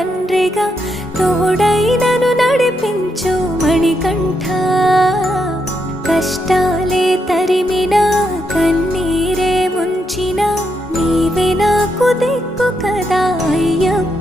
తండ్రిగా తోడై నన్ను నడిపించు మణికంఠ. కష్టాలే తరిమినా కన్నీరే ముంచిన నీవే నాకు దిక్కు కదా అయ్యప్ప.